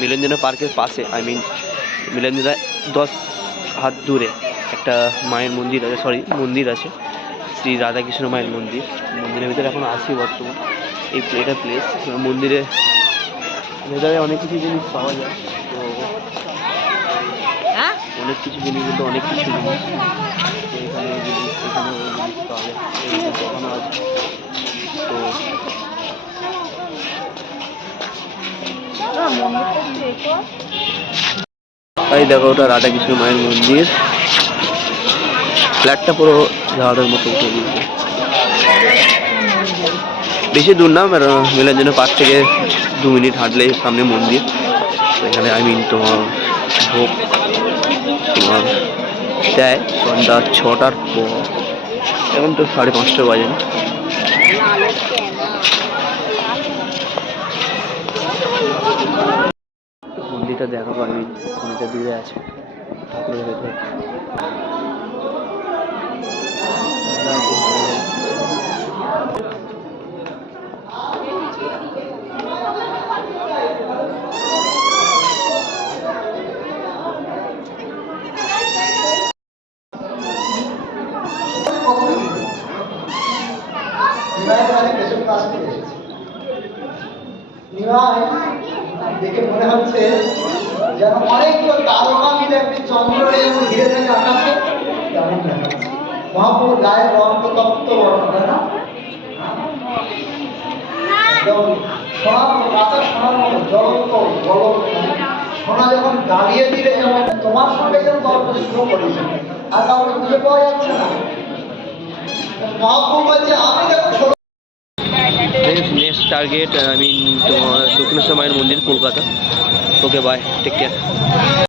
মিলনজনা পার্কের পাশে মিলনজনা 10 হাত দূরে একটা মায়ের মন্দির আছে, মন্দির আছে, শ্রী রাধাকৃষ্ণ মায়ের মন্দির। মন্দিরের ভিতরে এখন আসি বর্তমান। এটা প্লেস মন্দিরে ভেতরে অনেক কিছু জিনিস পাওয়া যায়। তো অনেক কিছু জিনিস বলতে অনেক কিছু জিনিস এখানে জিনিস পাওয়া যায়, দোকানও আছে। তো তাই দেখো, ওটা রাধাকৃষ্ণ মায়ের মন্দির। ফ্ল্যাটটা পুরো ঝাড়ের মতো উঠে গিয়েছে। বেশি দূর না, মিলনজনা পার্ক থেকে 2 মিনিট হাঁটলেই সামনে মন্দির। এখানে তোমার ভোগ তোমার দেয় সন্ধ্যা 6টার পর। এখন তো 5:30 বাজে না। মন্দিরটা দেখাবো, অনেকটা দূরে আছে ঠাকুরের ভেতর। দেখে মনে হচ্ছে যেন অনেকগুলো তারকা মিলে একটি চন্দ্র ঘিরে থাকে আকাশে, তেমন দেখাচ্ছে। মহাপ্রভুর গায়ের রং তো তপ্ত বর্ণ, তাই না? কাঁচা সোনার মতো জ্বলন্ত জ্বলন্ত। সোনা যখন দাঁড়িয়ে দিলে যেমন তোমার সঙ্গে যেন তর্ক যুদ্ধ করেছে, আর কাউকে খুঁজে পাওয়া যাচ্ছে না। মহাপ্রভু বলছে আমি দেখো নেক্সট টার্গেট তোমার দক্ষিণেশ্বর মায়ের মন্দির, Kolkata. Okay bye, take care.